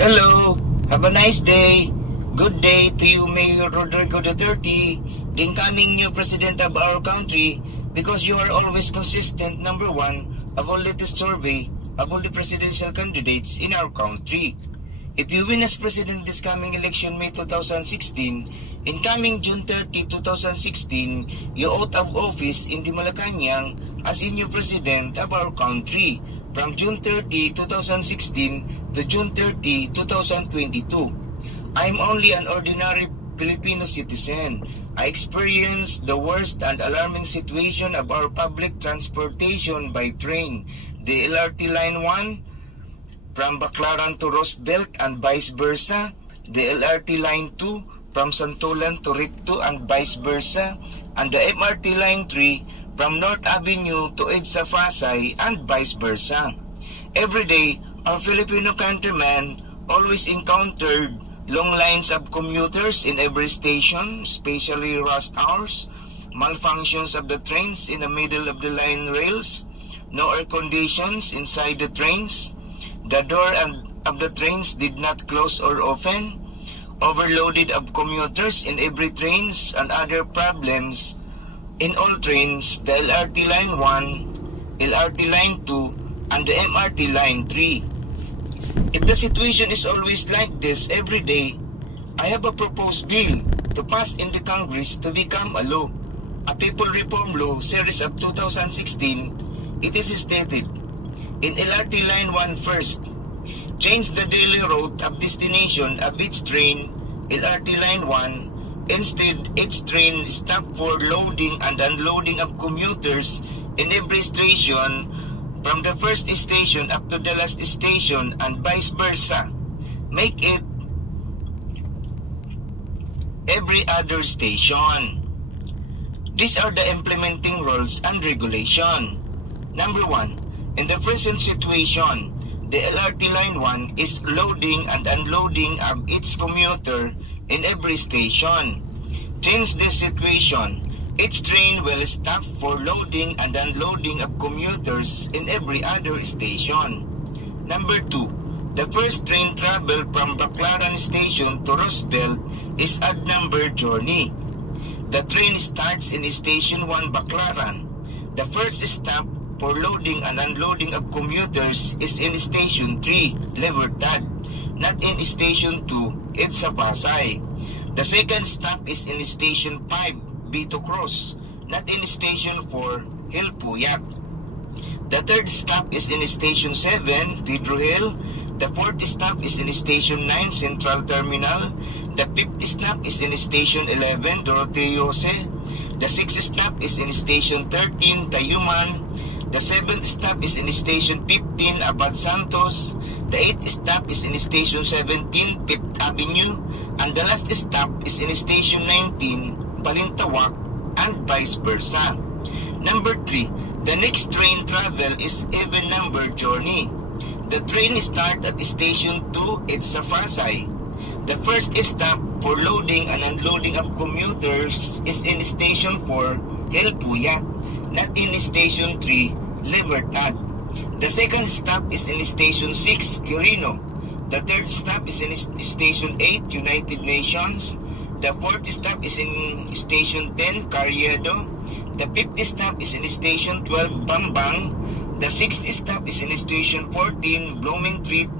Hello, have a nice day. Good day to you, Mayor Rodrigo Duterte, the incoming new president of our country, because you are always consistent, number one, of all latest survey of all the presidential candidates in our country. If you win as president this coming election May 2016, in coming June 30, 2016, you out of office in the Malacanang as a new president of our country from June 30, 2016 to June 30, 2022. I'm only an ordinary Filipino citizen. I experienced the worst and alarming situation of our public transportation by train, the LRT Line 1, from Baclaran to Roosevelt and vice versa, the LRT Line 2 from Santolan to Ricto and vice versa, and the MRT Line 3 from North Avenue to EDSA Pasay and vice versa. Every day, our Filipino countrymen always encountered long lines of commuters in every station, especially rush hours, malfunctions of the trains in the middle of the line rails, no air conditions inside the trains, the door of the trains did not close or open, overloaded of commuters in every trains and other problems in all trains, the LRT Line 1, LRT Line 2, and the MRT Line 3. If the situation is always like this every day, I have a proposed bill to pass in the Congress to become a law. A People Reform Law Series of 2016, it is stated, in LRT Line 1 first, change the daily route of destination of each train, LRT Line 1. Instead, each train stop for loading and unloading of commuters in every station from the first station up to the last station and vice versa. Make it every other station. These are the implementing rules and regulation. Number 1. In the present situation, the LRT Line 1 is loading and unloading of each commuter in every station. Change this situation. Each train will stop for loading and unloading of commuters in every other station. Number 2. The first train travel from Baclaran Station to Roosevelt is odd number journey. The train starts in Station 1 Baclaran. The first stop for loading and unloading of commuters is in Station 3, Libertad, not in Station 2, EDSA Pasay. The second stop is in Station 5, Vito Cruz, not in Station 4, Hill Puyat. The third stop is in Station 7, Pedro Hill. The fourth stop is in Station 9, Central Terminal. The fifth stop is in Station 11, Doroteo Jose. The sixth stop is in Station 13, Tayuman. The seventh stop is in Station 15, Abad Santos. The eighth stop is in Station 17, Fifth Avenue. And the last stop is in Station 19, Balintawak, and vice versa. Number 3. The next train travel is even number journey. The train starts at Station 2, EDSA Pasay. The first stop for loading and unloading of commuters is in Station 4, Hill Puyat, not in Station 3, Libertad. The second stop is in Station 6, Quirino. The third stop is in Station 8, United Nations. The fourth stop is in Station 10, Carriedo. The fifth stop is in Station 12, Bambang. The sixth stop is in Station 14, Blooming Street.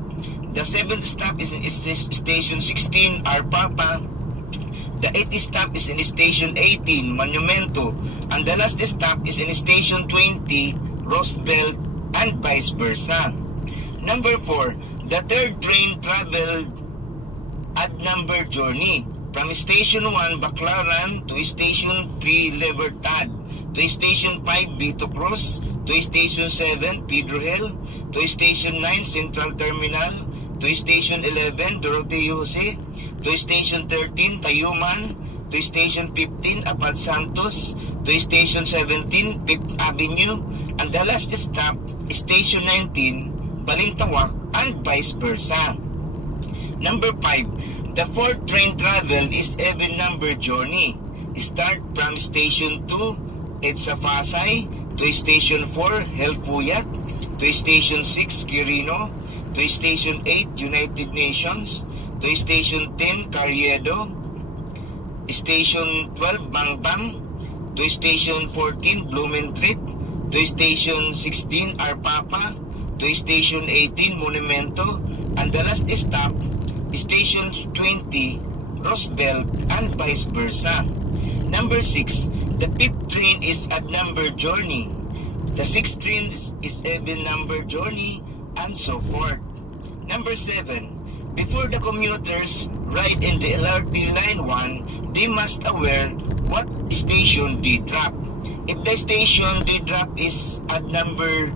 The seventh stop is in Station 16, Arpapa. The eighth stop is in Station 18, Monumento. And the last stop is in Station 20, Roosevelt, and vice versa. Number 4. The third train traveled odd number journey from Station 1, Baclaran, to Station 3, Libertad, to Station 5, Vito Cruz, to Station 7, Pedro Hill, to Station 9, Central Terminal, to Station 11, Doroteo Jose, to Station 13, Tayuman, to Station 15, Abad Santos, to Station 17, Fifth Avenue, and the last stop, Station 19, Balintawak, and vice versa. Number 5. The fourth train travel is even number journey. Start from Station 2, EDSA Pasay, to Station 4, Hill Puyat, to Station 6, Quirino, to Station 8, United Nations, to Station 10, Carriedo, Station 12, Bangbang, to Station 14, Blumentritt, to Station 16, Arpapa, to Station 18, Monumento, and the last stop, Station 20, Roosevelt, and vice versa. Number 6, the 5th train is odd number journey. The 6th train is even number journey, and so forth. Number 7, before the commuters ride in the LRT Line 1, they must aware what station they drop. If the station they drop is odd number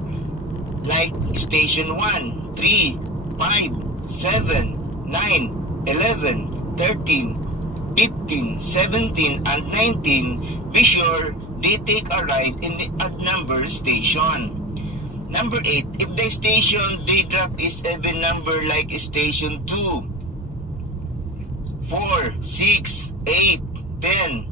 like Station 1, 3, 5, 7, 9, 11, 13, 15, 17, and 19, be sure they take a ride in the odd number station. Number 8, if the station they drop is even number like Station 2, 4, 6, 8, 10,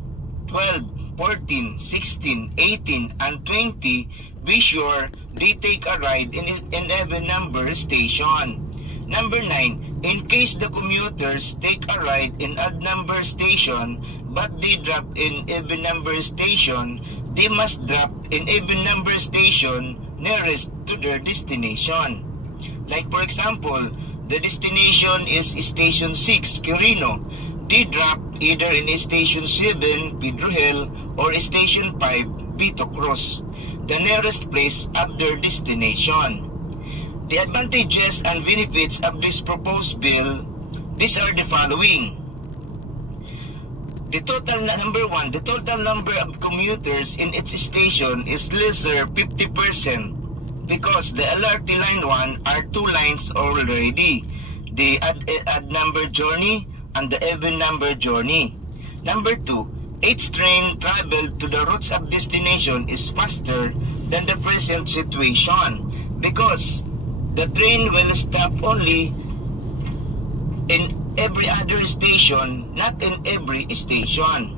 12, 14, 16, 18, and 20, be sure they take a ride in an even number station. Number 9, in case the commuters take a ride in odd number station but they drop in even number station, they must drop in even number station nearest to their destination. Like for example, the destination is Station 6, Quirino. They drop either in Station 7, Pedro Hill, or Station 5, Vito Cruz, the nearest place of their destination. The advantages and benefits of this proposed bill, these are the following. The total number of commuters in each station is lesser 50% because the LRT Line 1 are 2 lines already, the odd number journey and the even number journey. Number 2, each train traveled to the routes of destination is faster than the present situation because the train will stop only in every other station, not in every station.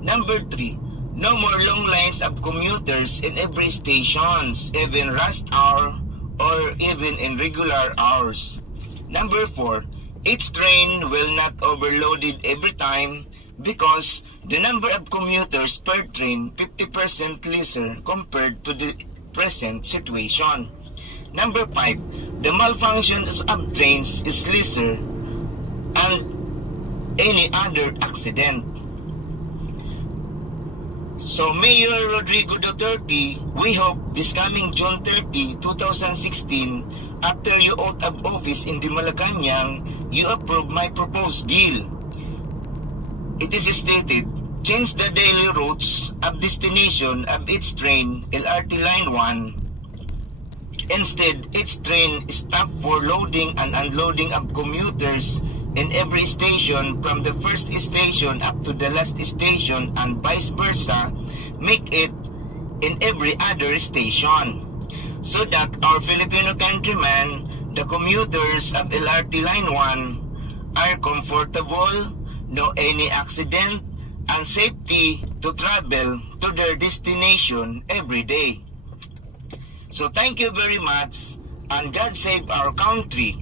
Number 3, no more long lines of commuters in every stations, even rush hour or even in regular hours. Number 4, each train will not overloaded every time because the number of commuters per train 50% lesser compared to the present situation. Number 5, the malfunctions of trains is lesser and any other accident. So Mayor Rodrigo Duterte, we hope this coming June 30, 2016, after you out of office in the Malacanang, you approve my proposed bill. It is stated, change the daily routes of destination of each train, LRT Line 1. Instead, each train stop for loading and unloading of commuters in every station from the first station up to the last station and vice versa, make it in every other station. So that our Filipino countrymen, the commuters of LRT Line 1, are comfortable, no any accident, and safety to travel to their destination every day. So thank you very much, and God save our country.